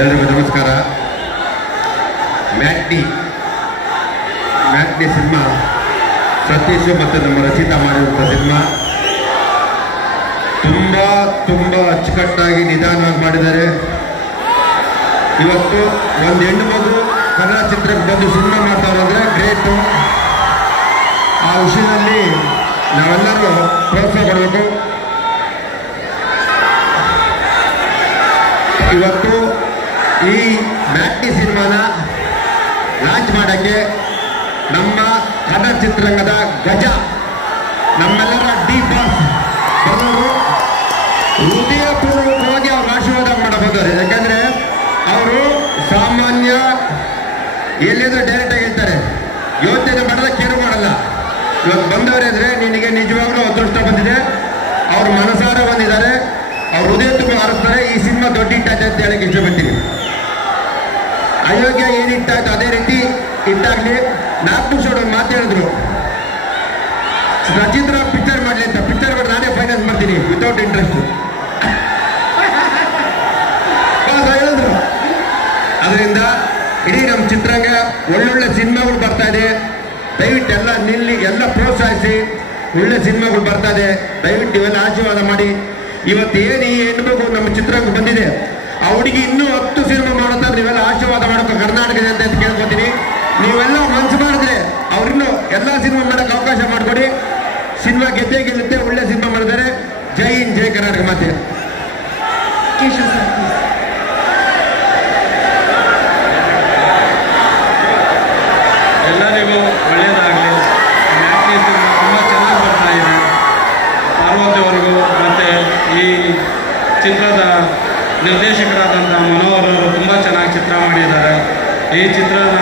ಎಲ್ಲರಿಗೂ ನಮಸ್ಕಾರ. Matinee cinema Satish ಮತ್ತು ನಮ್ಮ ರಚಿತಾ ಮಾಡಿರುವಂಥ ಸಿನಿಮಾ ತುಂಬ ಅಚ್ಚುಕಟ್ಟಾಗಿ ನಿಧಾನವಾಗಿ ಮಾಡಿದ್ದಾರೆ. ಇವತ್ತು ಒಂದು ಹೆಣ್ಣು ಮಗು ಕನ್ನಡ ಚಿತ್ರಕ್ಕೆ ಬಂದು ಸಿನಿಮಾ ಮಾಡ್ತಾರೆ ಅಂದರೆ ಗ್ರೇಟು. ಆ ವಿಷಯದಲ್ಲಿ ನಾವೆಲ್ಲರೂ ಪ್ರೋತ್ಸಾಹ ಕೊಡಬೇಕು. ಇವತ್ತು ಈ ಮ್ಯಾಟ್ನಿ ಸಿನಿಮಾನ ಲಾಂಚ್ ಮಾಡೋಕ್ಕೆ ನಮ್ಮ ಕನ್ನಡ ಚಿತ್ರರಂಗದ ಗಜ, ನಮ್ಮೆಲ್ಲರ ಡಿ ಬಾಸ್ ಎಲ್ಲರೂ ಹೃದಯಪೂರ್ವಕವಾಗಿ ಅವ್ರ ಆಶೀರ್ವಾದ ಮಾಡಬಹುದು. ಯಾಕಂದ್ರೆ ಅವರು ಸಾಮಾನ್ಯ ಎಲ್ಲಿದ್ರು ಡೈರೆಕ್ಟಾಗಿ ಹೇಳ್ತಾರೆ, ಯೋಚನೆ ಮಾಡಿದ್ರೆ ಕೇರು ಮಾಡಲ್ಲ. ಇವತ್ತು ಬಂದವರೇ ಅಂದರೆ ನಿನಗೆ ನಿಜವಾಗ್ಲೂ ಅದೃಷ್ಟ ಬಂದಿದೆ. ಅವ್ರು ಮನಸಾರ ಬಂದಿದ್ದಾರೆ, ಅವ್ರ ಹೃದಯ ತುಂಬ ಹಾರಿಸ್ತಾರೆ. ಈ ಸಿನಿಮಾ ದೊಡ್ಡ ಹಿಟ್ಟಾಯ್ತು ಅಂತ ಹೇಳಕ್ಕೆ ಇಷ್ಟಪಡ್ತೀನಿ. ಅಯೋಗ್ಯ ಏನು ಹಿಟ್ಟಾಯ್ತು ಅದೇ ರೀತಿ ಹಿಟ್ಟಾಗ್ಲಿ. 4 ವರ್ಷ ಒಂದು ಮಾತು ಹೇಳಿದ್ರು, ರಚಿತ್ರ ಪಿಕ್ಚರ್ ಮಾಡಲಿ ಅಂತ. ಪಿಕ್ಚರ್ ಮಾಡಿ ನಾನೇ ಫೈನಾನ್ಸ್ ಮಾಡ್ತೀನಿ ವಿತೌಟ್ ಇಂಟ್ರೆಸ್ಟ್ ಹೇಳಿದ್ರು. ಅದರಿಂದ ಇಡೀ ನಮ್ಮ ಚಿತ್ರರಂಗ ಒಳ್ಳೊಳ್ಳೆ ಸಿನಿಮಾಗಳು ಬರ್ತಾ ಇದೆ. ದಯವಿಟ್ಟು ಎಲ್ಲ ನಿಲ್ಲಿ, ಎಲ್ಲ ಪ್ರೋತ್ಸಾಹಿಸಿ. ಒಳ್ಳೆ ಸಿನಿಮಾಗಳು ಬರ್ತಾ ಇದೆ. ದಯವಿಟ್ಟು ಇವೆಲ್ಲ ಆಶೀರ್ವಾದ ಮಾಡಿ. ಇವತ್ತು ಏನು ಈ ಹೆಣ್ಮಗು ನಮ್ಮ ಚಿತ್ರರಂಗ ಬಂದಿದೆ, ಆ ಹುಡುಗಿ ಇನ್ನೂ 10 ಸಿನಿಮಾ ಮಾಡುತ್ತಾರೆ. ನೀವೆಲ್ಲ ಆಶೀರ್ವಾದ ಮಾಡೋಕೆ ಕರ್ನಾಟಕದ ಅಂತ ಕೇಳ್ಕೊತೀನಿ. ನೀವೆಲ್ಲ ಮನಸ್ಸು ಮಾಡಿದ್ರೆ ಅವ್ರಿನ್ನೂ ಎಲ್ಲ ಸಿನಿಮಾ ಮಾಡೋಕ್ಕೆ ಅವಕಾಶ ಮಾಡಿಕೊಡಿ. ಸಿನಿಮಾ ಗೆದ್ದೇ ಒಳ್ಳೆ ಸಿನಿಮಾ ಮಾಡಿದ್ದಾರೆ. ಜೈ ಹಿಂದ್, ಜೈ ಕರ್ನಾಟಕ. ಮಾತೆ ಎಲ್ಲರಿಗೂ ಒಳ್ಳೆಯದಾಗಲಿ. ಮ್ಯಾಟ್ನಿ ಸಿನಿಮಾ ತುಂಬ ಚೆನ್ನಾಗಿ ಬರ್ತಾ ಇದೆ. ಪಾರ್ವತಿಯವರಿಗೂ ಮತ್ತು ಈ ಚಿತ್ರದ ನಿರ್ದೇಶಕರಾದಂಥ ಮನೋಹರ್ ಅವರು ತುಂಬ ಚೆನ್ನಾಗಿ ಚಿತ್ರ ಮಾಡಿದ್ದಾರೆ. ಈ ಚಿತ್ರನ